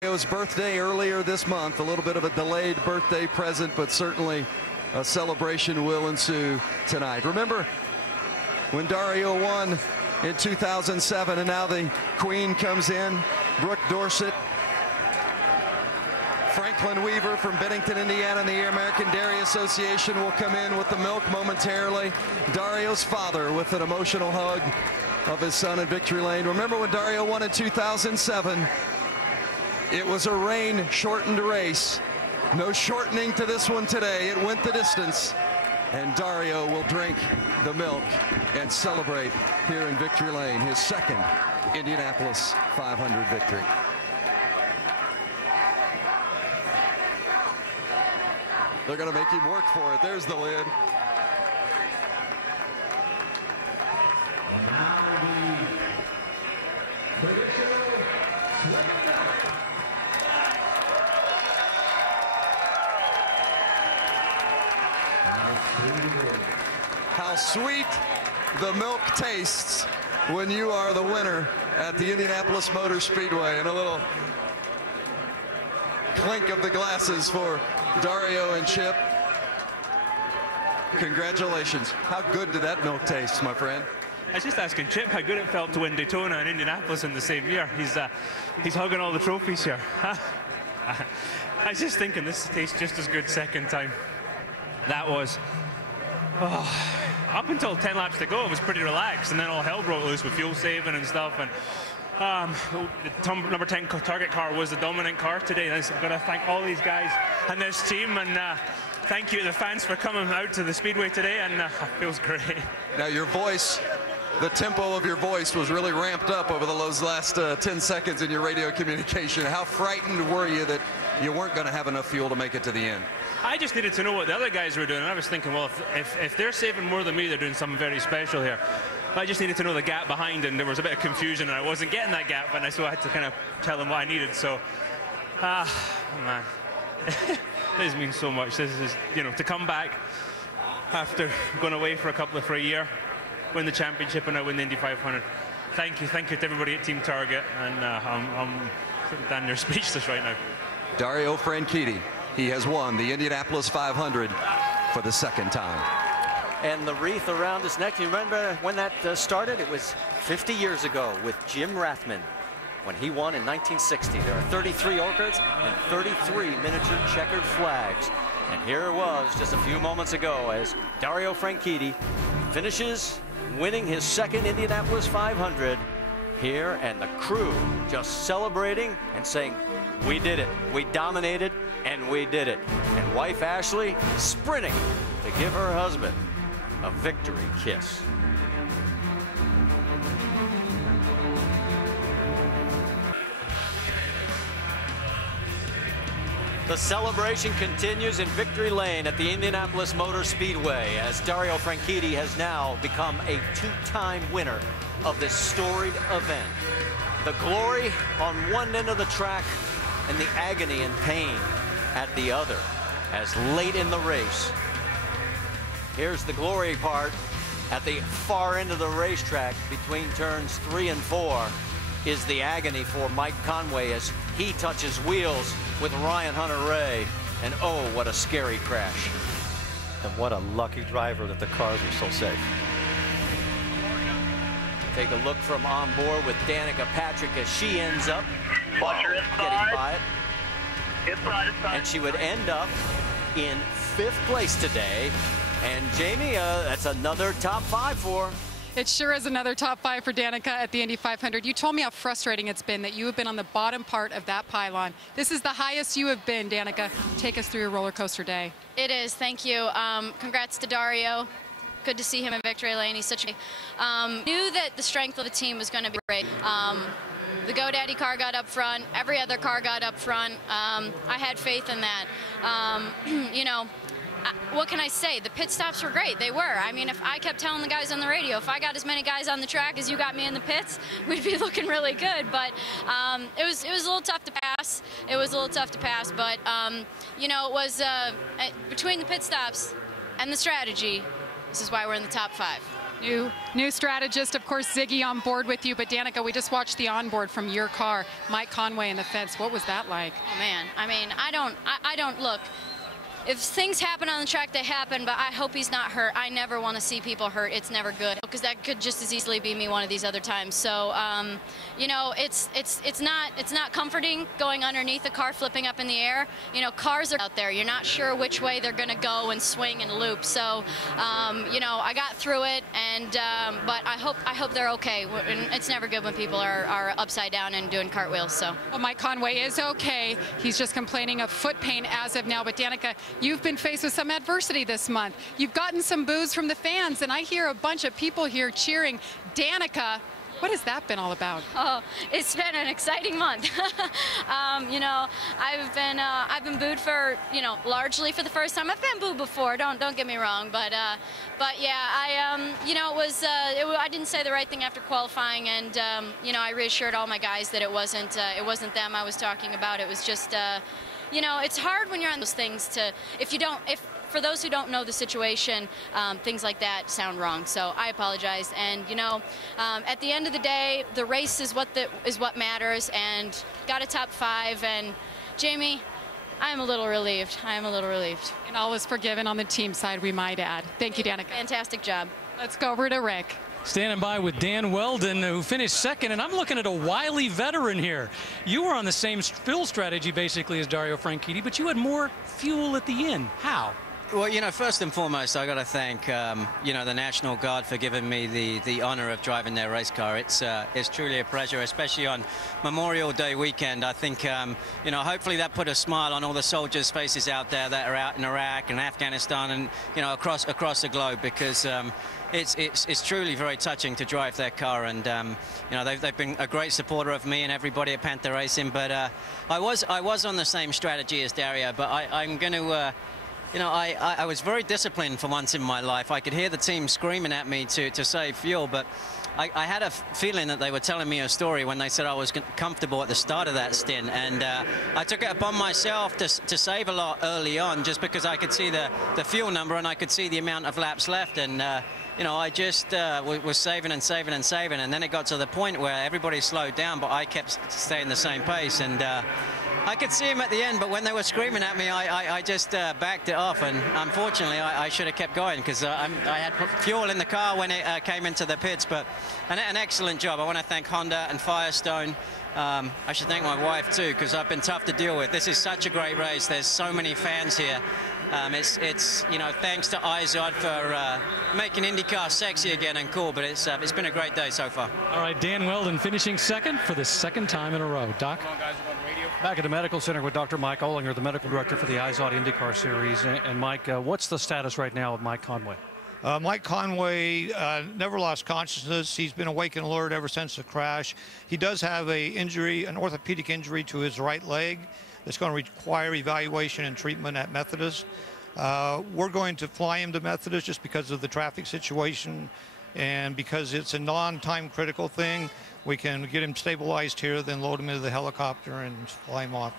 Dario's birthday earlier this month, a little bit of a delayed birthday present, but certainly a celebration will ensue tonight. Remember when Dario won in 2007, and now the Queen comes in, Brooke Dorsett, Franklin Weaver from Bennington, Indiana, and the American Dairy Association will come in with the milk momentarily. Dario's father with an emotional hug of his son in victory lane. Remember when Dario won in 2007, it was a rain-shortened race. No shortening to this one today. It went the distance, and Dario will drink the milk and celebrate here in victory lane, his second Indianapolis 500 victory. They're going to make him work for it. There's the lid. How sweet the milk tastes when you are the winner at the Indianapolis Motor Speedway. And a little clink of the glasses for Dario and Chip. Congratulations. How good did that milk taste, my friend? I was just asking Chip how good it felt to win Daytona and Indianapolis in the same year. He's hugging all the trophies here. I was just thinking this tastes just as good second time. That was, up until 10 laps to go, it was pretty relaxed, and then all hell broke loose with fuel saving and stuff. And the number 10 target car was the dominant car today. I'm going to thank all these guys and this team, and thank you to the fans for coming out to the Speedway today, and it feels great. Now your voice, the tempo of your voice was really ramped up over those last 10 seconds in your radio communication. How frightened were you that you weren't going to have enough fuel to make it to the end? I just needed to know what the other guys were doing. And I was thinking, well, if they're saving more than me, they're doing something very special here. I just needed to know the gap behind, and there was a bit of confusion, and I wasn't getting that gap, and so I had to kind of tell them what I needed. So, man, this means so much. This is, you know, to come back after going away for a year, win the championship, and now win the Indy 500. Thank you to everybody at Team Target, and I'm sitting down there speechless right now. Dario Franchitti, he has won the Indianapolis 500 for the second time. And the wreath around his neck, you remember when that started? It was 50 years ago with Jim Rathman when he won in 1960. There are 33 orchids and 33 miniature checkered flags. And here it was just a few moments ago as Dario Franchitti finishes winning his second Indianapolis 500 here, and the crew just celebrating and saying, we did it, we dominated, and we did it. And wife Ashley sprinting to give her husband a victory kiss. The celebration continues in victory lane at the Indianapolis Motor Speedway as Dario Franchitti has now become a two-time winner of this storied event. The glory on one end of the track and the agony and pain at the other, as late in the race. Here's the glory part at the far end of the racetrack between turns 3 and 4 is the agony for Mike Conway as he touches wheels with Ryan Hunter-Reay, and oh, what a scary crash. And what a lucky driver that the cars are so safe. Take a look from on board with Danica Patrick as she ends up getting by it. And she would end up in 5th place today. And Jamie, that's another top 5 for her. It sure is another top 5 for Danica at the Indy 500. You told me how frustrating it's been that you have been on the bottom part of that pylon. This is the highest you have been, Danica. Take us through your roller coaster day. It is. Thank you. Congrats to Dario. Good to see him in victory lane. He's such a knew that the strength of the team was going to be great. The GoDaddy car got up front. Every other car got up front. I had faith in that. You know, what can I say? The pit stops were great. They were. I mean, if I kept telling the guys on the radio, if I got as many guys on the track as you got me in the pits, we'd be looking really good. But it was a little tough to pass. It was a little tough to pass. But, you know, it was between the pit stops and the strategy, this is why we're in the top 5. New strategist, of course, Ziggy on board with you. But Danica, we just watched the onboard from your car, Mike Conway in the fence. What was that like? Oh man, I mean, I don't look. If things happen on the track, they happen, but I hope he's not hurt. I never want to see people hurt. It's never good, because that could just as easily be me one of these other times. So, you know, it's not comforting going underneath a car flipping up in the air. You know, cars are out there. You're not sure which way they're going to go and swing and loop. So, you know, I got through it, and but I hope they're okay. It's never good when people are upside down and doing cartwheels. So, well, Mike Conway is okay. He's just complaining of foot pain as of now. But Danica, you've been faced with some adversity this month. You've gotten some boos from the fans, and I hear a bunch of people here cheering. Danica, what has that been all about? Oh, it's been an exciting month. You know, I've been booed for, you know, largely for the first time. I've been booed before. Don't get me wrong, but yeah, you know, I didn't say the right thing after qualifying, and you know, I reassured all my guys that it wasn't them I was talking about. It was just. You know, it's hard when you're on those things to, for those who don't know the situation, things like that sound wrong. So I apologize. And, you know, at the end of the day, the race is what matters, and got a top 5. And Jamie, I'm a little relieved. I am a little relieved. And all is forgiven on the team side, we might add. Thank you, Danica. Fantastic job. Let's go over to Rick. Standing by with Dan Weldon, who finished second, and I'm looking at a wily veteran here. You were on the same fill strategy, basically, as Dario Franchitti, but you had more fuel at the end. How? Well, you know, first and foremost, I got to thank, you know, the National Guard for giving me the honor of driving their race car. It's truly a pleasure, especially on Memorial Day weekend. I think, you know, hopefully that put a smile on all the soldiers' faces out there that are out in Iraq and Afghanistan and, you know, across the globe, because it's truly very touching to drive their car. And, you know, they've been a great supporter of me and everybody at Panther Racing. But I was on the same strategy as Dario, but I'm going to... you know, I was very disciplined for once in my life. I could hear the team screaming at me to save fuel, but I had a feeling that they were telling me a story when they said I was comfortable at the start of that stint. And I took it upon myself to save a lot early on, just because I could see the fuel number and I could see the amount of laps left. And, you know, I just was saving and saving and saving. And then it got to the point where everybody slowed down, but I kept staying the same pace. And I could see him at the end, but when they were screaming at me, I just backed it off. And unfortunately, I should have kept going, because I had fuel in the car when it came into the pits. But an excellent job. I want to thank Honda and Firestone. I should thank my wife too, because I've been tough to deal with. This is such a great race. There's so many fans here. It's you know, thanks to IZOD for making IndyCar sexy again and cool. But it's been a great day so far. All right, Dan Weldon finishing second for the second time in a row. Doc? Come on, guys, we're on radio. Back at the Medical Center with Dr. Mike Olinger, the medical director for the IZOD IndyCar Series. And Mike, what's the status right now of Mike Conway? Mike Conway never lost consciousness. He's been awake and alert ever since the crash. He does have an orthopedic injury to his right leg that's going to require evaluation and treatment at Methodist. We're going to fly him to Methodist just because of the traffic situation, and because it's a non-time critical thing. We can get him stabilized here, then load him into the helicopter and fly him off.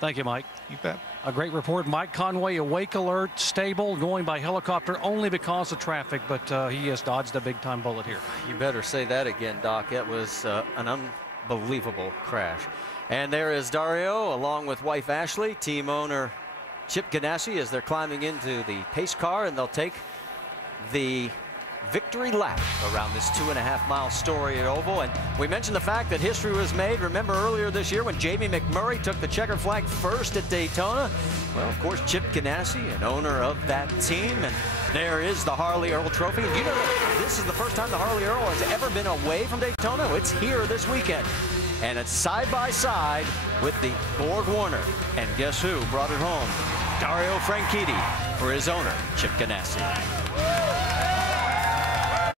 Thank you, Mike. You bet. A great report. Mike Conway, awake, alert, stable, going by helicopter only because of traffic, but he has dodged a big-time bullet here. You better say that again, Doc. That was an unbelievable crash. And there is Dario, along with wife Ashley, team owner Chip Ganassi, as they're climbing into the pace car, and they'll take the victory lap around this 2.5-mile Storied Oval. And we mentioned the fact that history was made. Remember earlier this year when Jamie McMurray took the checkered flag first at Daytona? Well, of course, Chip Ganassi, an owner of that team. And there is the Harley Earl Trophy. And you know that this is the first time the Harley Earl has ever been away from Daytona. It's here this weekend. And it's side by side with the Borg Warner. And guess who brought it home? Dario Franchitti for his owner, Chip Ganassi.